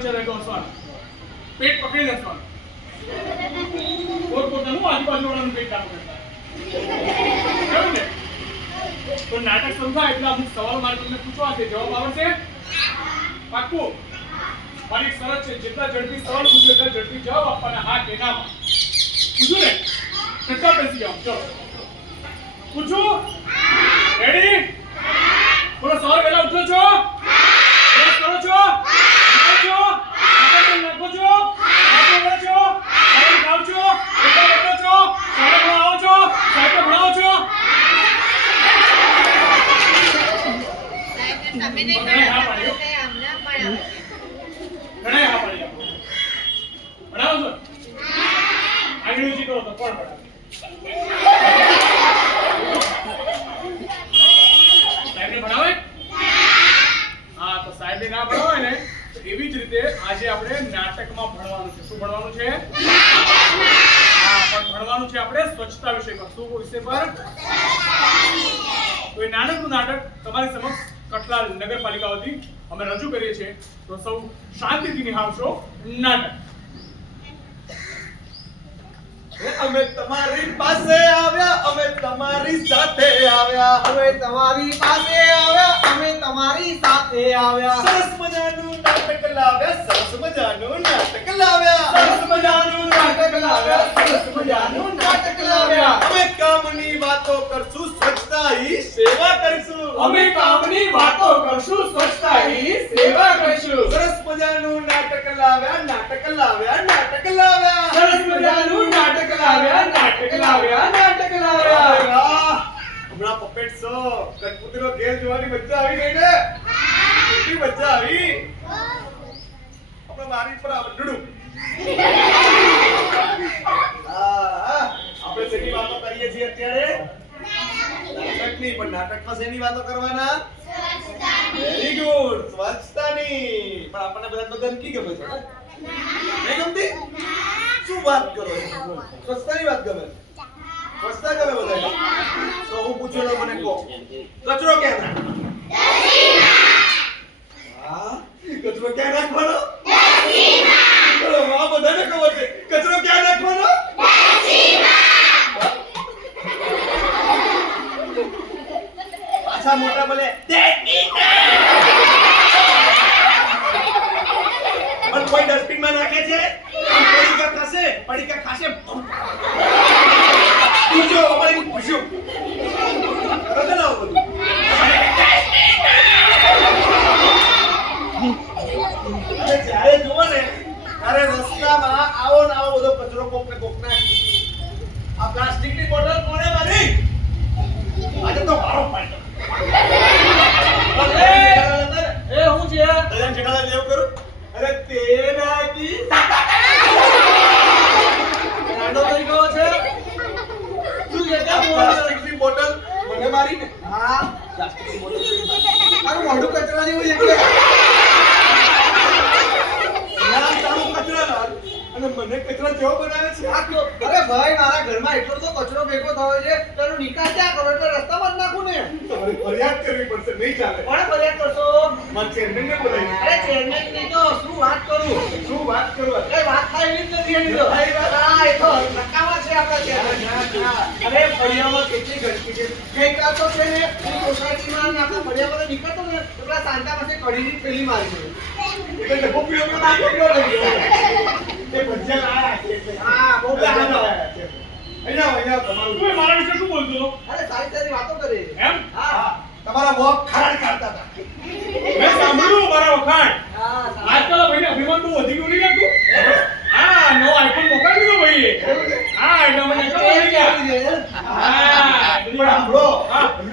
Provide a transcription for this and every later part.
પેટ પકડીને હસવાનું પેટ તો નાટક સમજાય એટલે અમુક સવાલ મારે તમને પૂછવા છે. જવાબ આવડશે પાક્કું? મારી શરત છે. જેટલા ઝડપી સવાલ પૂછો, એટલા ઝડપી જવાબ આપવાના હા કે નામાં પૂછું ને? ચર્ચા બેસી જાઓ ચલો. પૂછું? રેડી થોડો સવાલ વહેલા ઉઠો છો બ્રશ કરો છો નાખો છો નાખો નાખો છો નાખો કરો છો સાહેબ ખાવ છો એટલા બેઠો છો સાહેબ ભણાવો છો સાહેબ ભણાવો છો તમે નહીં ઘણાએ હા પાડ્યો. ભણાવો, અમને ભણાવો. ઘણાએ હા પાડી આપો ભણાવો છો અંગ્રેજી કરો તો કોણ ભણાવે સાહેબને ભણાવે હા તો સાહેબે ના ભણાવે ને તો એવી જ રીતે આજે આપણે નાટકમાં ભણવાનું છે શું ભણવાનું છે હા પણ ભણવાનું છે આપણે સ્વચ્છતા વિશે કરશું વિષય પર? તો એ નાનકડું નાટક તમારી સમક્ષ કઠલાલ નગરપાલિકા વતી અમે રજૂ કરીએ છીએ. તો સૌ શાંતિથી નિહાળશો. નાટક. અમે તમારી પાસે આવ્યા અમે તમારી સાથે આવ્યા. અમે તમારી પાસે આવ્યા અમે તમારી સાથે આવ્યા. સરસ મજાનું નાટક લાવ્યા સરસ મજાનું નાટક લાવ્યા. સરસ મજાનું નાટક લાવ્યા. સરસ મજાનું નાટક લાવ્યા અમે કામની વાતો કરશું સ્વચ્છતા હી સેવા કરીશું. અમે કામની વાતો કરશું સ્વચ્છતાની સેવા કરીશું. સરસ મજાનું નાટક લાવ્યા નાટક લાવ્યા નાટક લાવ્યા. સરસ મજાનું નાટક લાવ્યા નાટક લાવ્યા નાટક લાવ્યા! હમણાં puppet show, કઠપૂતળીનો ખેલ જોવાની મજા આવી ગઈ ને? કેટલી મજા આવી? આપણે મારી પર આવડું હા આપણે શેની વાતો કરીએ છીએ અત્યારે? નાટકની પણ નાટકમાં શેની વાતો કરવાના? વેરી ગુડ સ્વચ્છતાની. પણ આપણને બધા તો ગંદકી ગમે છે. ને? નહીં ગમતી? શું વાત કરો સ્વચ્છતાની વાત ગમે સ્વચ્છતા ગમે બધા તો હું પૂછું મને કહો કચરો ક્યાં નાખવાનો હા કચરો ક્યાં નાખવાનો બરો, આ બધાને ખબર છે કચરો ક્યાં નાખવાનો પાછા મોટા બોલે પણ કોઈ ડસ્ટબિનમાં નાખે છે? પડીકા થશે પડીકા ખાશે પૂછો. અમારી પૂછ્યું ને, ત્યારે રસ્તામાં આવો ને આવો બધો કચરો કોક ને. આ પ્લાસ્ટિકની બોટલ કોણે મારી આજે તો મારો પાડ્યો એ હું છે દયાન જેઠાલાલ જેવું કરું અરે તે નાખી ગાંડો થઈ ગયો છે શું છે આ કેમ બોલે છે? પ્લાસ્ટિકની બોટલ મને મારી ને હા પ્લાસ્ટિકની બોટલ મને મારી. મોઢું કચરા જેવું છે એટલે નામ તારું કચરાલાલ અને મને કચરા જેવો બનાવે છે? આ કયો? અરે ભાઈ મારા ઘરમાં એટલો તો કચરો ભેગો થયો છે તેનો નિકાલ ક્યાં કરો? એટલે રસ્તા નાખું ને. તમારે ફરિયાદ કરવી પડશે નહીં ચાલે. કોણે ફરિયાદ કરશો? બોલાવી. અરે ચેરમેનની તો શું વાત કરું? શું વાત કરું? એ વાત થાય એવી જ નથી એની તો. થાય વાત. હા એ તો નકામા છે અરે ફળિયામાં કેટલી ગંદકી છે? ગઈકાલ તો છે ને એ સોસાયટીમાં આપણા ફળિયામાં નીકળતો ને તો સાંતા પાસે કઢીની થેલી મારી ગયો એટલે ડબ્બો પીળો પીળો નાખી ગયો લઈ ગયો. એ ભજીયા લાયા છે. હા, બહુ ભજીયા લાયા. લાયા અહીંયા અહીંયા તમારું. તું મારા વિશે શું બોલતો અરે સારી સારી વાતો કરે. એમ? હા. હા, તમારા વોક ખરાડ કરતા હતા. મેં સાંભળ્યું મારા વખાણ હા સારી. આજકાલ આ ભાઈને અભિમાન બહુ વધી ગયું નહીં લાગતું? હા નવો આઈફોન મોકલી દીધો ભાઈએ હા એટલે મને ખબર પડી ગયા હા પણ સાંભળો,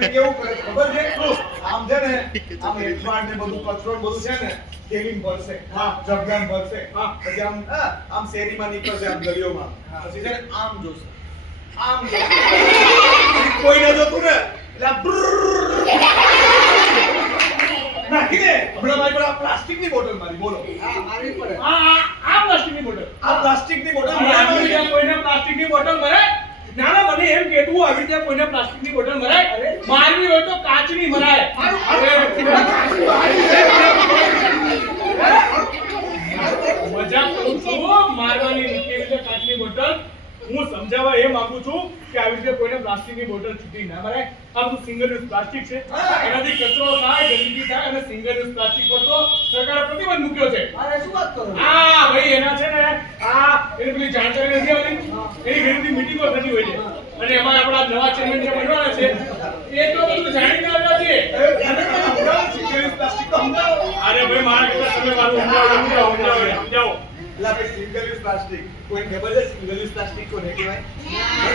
હા કેવું કરે? ખબર છે? આમ છે ને આમ હેઠવાડ ને બધું કચરો બધું છે ને થેલીમાં ભરશે. હા. જબગામ ભરશે. હા. પછી આમ આમ શેરીમાં નીકળશે આમ ગલીઓમાં. પછી છે ને આમ જોશે. આમ જોશે. કોઈ ન જોતું ને એટલે પ્લાસ્ટિકની નાખી દે. હમણાં મારી પર આ પ્લાસ્ટિકની બોટલ મારી બોલો. હા પડે. આ આ ની બોટલ. આ પ્લાસ્ટિકની બોટલ અને મને આવી મારી. રીતે બોટલ મરાય ના ના મને એમ કેતું આવી રીતે કોઈને પ્લાસ્ટિકની બોટલ મરાય મારવી હોય તો કાચની મરાય. મજા કરું છું મારવાની કેવી રીતે કાચની બોટલ. હું સમજાવવા એ માંગુ છું આવી રીતે કોઈને પ્લાસ્ટિકની બોટલ છૂટી ના મરાય આ બધું સિંગલ યુઝ પ્લાસ્ટિક છે. એનાથી કચરો થાય ગંદકી થાય અને સિંગલ યુઝ પ્લાસ્ટિક પર તો સરકારે પ્રતિબંધ મૂક્યો છે. અરે શું વાત કરો? હા ભાઈ એના છે ને આ એની પેલી જાણકારી નથી આવતી. એની ઘણી મીટિંગો થતી હોય છે. અને એમાં આપણા નવા ચેરમેન જે બનવાના છે એ તો બધું જાણીને આવ્યા છે. અરે ભાઈ મારા કરતા તમે મારું સમજાવો સમજાવો સમજાવો એટલે આપણે સિંગલ યુઝ પ્લાસ્ટિક કોઈ ખબર છે? સિંગલ યુઝ પ્લાસ્ટિક કોને કહેવાય?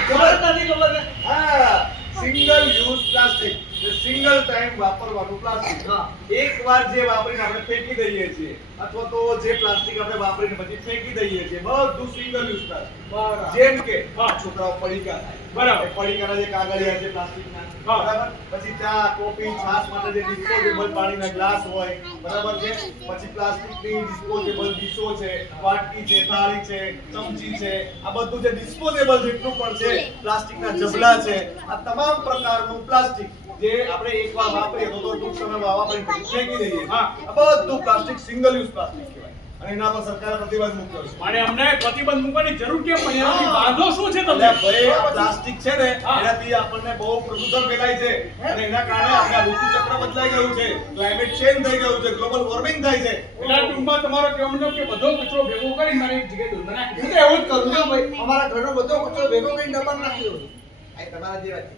ખબર નથી ખબર હા single use plastic single time વાપરવાનું પ્લાસ્ટિક. એકવાર જે વાપરીને આપણે ફેંકી દઈએ છીએ અથવા તો જે પ્લાસ્ટિક આપણે વાપરીને પછી ફેંકી દઈએ છીએ બધું સિંગલ યુઝ પ્લાસ્ટિક જેમ કે છોકરાઓ પડીકા થાય બરાબર. પડીકાના જે કાગળિયા છે પ્લાસ્ટિકના બરાબર? પછી ચા કોફી છાશ માટે જે ડિસ્પોઝેબલ પાણીના ગ્લાસ હોય બરાબર છે? પછી પ્લાસ્ટિકની ડિસ્પોઝેબલ ડીશો છે વાટકી છે થાળી છે ચમચી છે આ બધું જે ડિસ્પોઝેબલ જેટલું પણ છે પ્લાસ્ટિકના જબલા છે આ તમામ પ્રકારનું પ્લાસ્ટિક જે આપણે એકવાર વાપરીએ તો તો ટૂંક સમયમાં આવા પણ ફેંકી દઈએ. હા. બધું પ્લાસ્ટિક સિંગલ યુઝ પ્લાસ્ટિક કહેવાય. અને એના પર સરકારે પ્રતિબંધ મૂક્યો છે. અને અમને પ્રતિબંધ મૂકવાની જરૂર કેમ પડી? એનાથી વાંધો શું છે તમને? ભાઈ આ પ્લાસ્ટિક છે ને એનાથી આપણને બહુ પ્રદૂષણ ફેલાય છે. અને એના કારણે આપણા ઋતુ ચક્ર બદલાઈ ગયું છે. ક્લાઇમેટ ચેન્જ થઈ ગયું છે ગ્લોબલ વોર્મિંગ થાય છે. એટલે ટૂંકમાં તમારો કહેવાનો મતલબ કે બધો કચરો ભેગો કરીને મારે એક જગ્યાએ દૂર નાખી હું એવું જ કરું. ભાઈ અમારા ઘરનો બધો કચરો ભેગો કરીને ડબ્બામાં નાખી દઉં છું. આ તમારા જેવા છે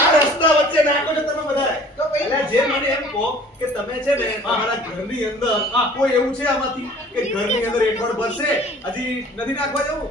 આ રસ્તા વચ્ચે નાખો છો તમે બધા તો ભાઈ- એટલે જે મને એમ કહો કે તમે છે ને તમારા ઘરની અંદર કોઈ એવું છે આમાંથી કે ઘરની અંદર એકવાર ભરશે? હજી નથી નાખવા જવું?